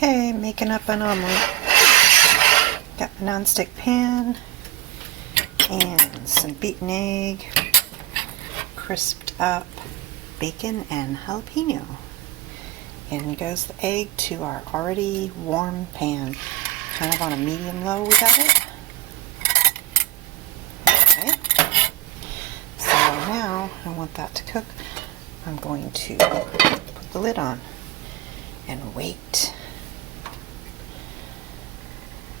Okay, making up an omelet. Got a non-stick pan and some beaten egg, crisped up bacon and jalapeno. In goes the egg to our already warm pan. Kind of on a medium-low we got it. Okay. So now I want that to cook. I'm going to put the lid on and wait.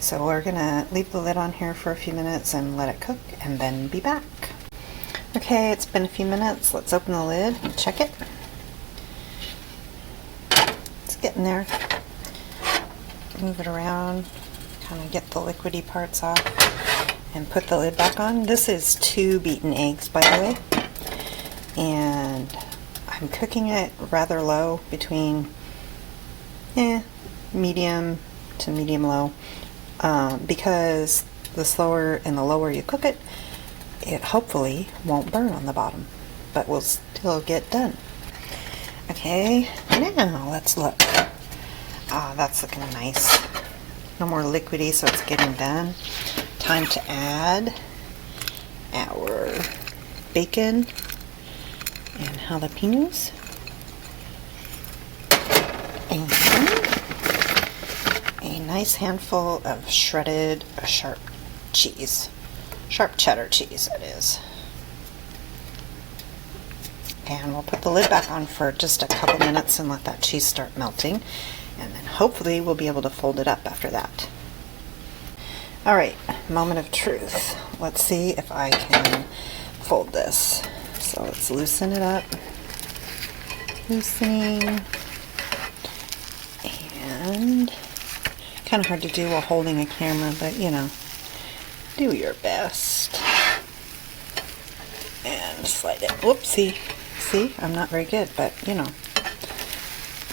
So we're gonna leave the lid on here for a few minutes and let it cook and then be back. Okay, it's been a few minutes. Let's open the lid and check it. It's getting there. Move it around, kind of get the liquidy parts off and put the lid back on. This is 2 beaten eggs, by the way. And I'm cooking it rather low, between medium to medium-low. Because the slower and the lower you cook it, it hopefully won't burn on the bottom, but will still get done. Okay, now let's look. That's looking nice. No more liquidy, so it's getting done. Time to add our bacon and jalapenos. And a nice handful of shredded sharp cheese. Sharp cheddar cheese, it is. And we'll put the lid back on for just a couple minutes and let that cheese start melting. And then hopefully we'll be able to fold it up after that. Alright, moment of truth. Let's see if I can fold this. So let's loosen it up. Loosening. And kind of hard to do while holding a camera, but you know, do your best. And slide it. Whoopsie. See, I'm not very good, but you know,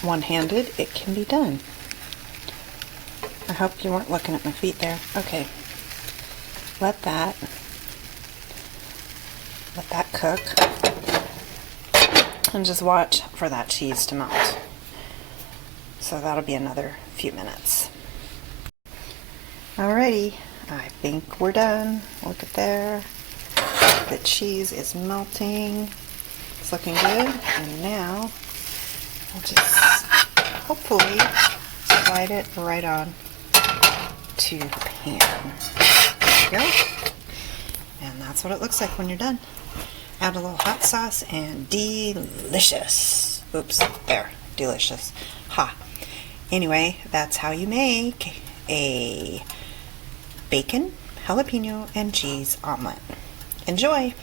one-handed, it can be done. I hope you weren't looking at my feet there. Okay. Let that cook. And just watch for that cheese to melt. So that'll be another few minutes. Alrighty, I think we're done. Look at there. The cheese is melting. It's looking good. And now I'll just hopefully slide it right on to the pan. There you go. And that's what it looks like when you're done. Add a little hot sauce and delicious. Oops, there, delicious. Ha. Anyway, that's how you make a bacon, jalapeno, and cheese omelet. Enjoy!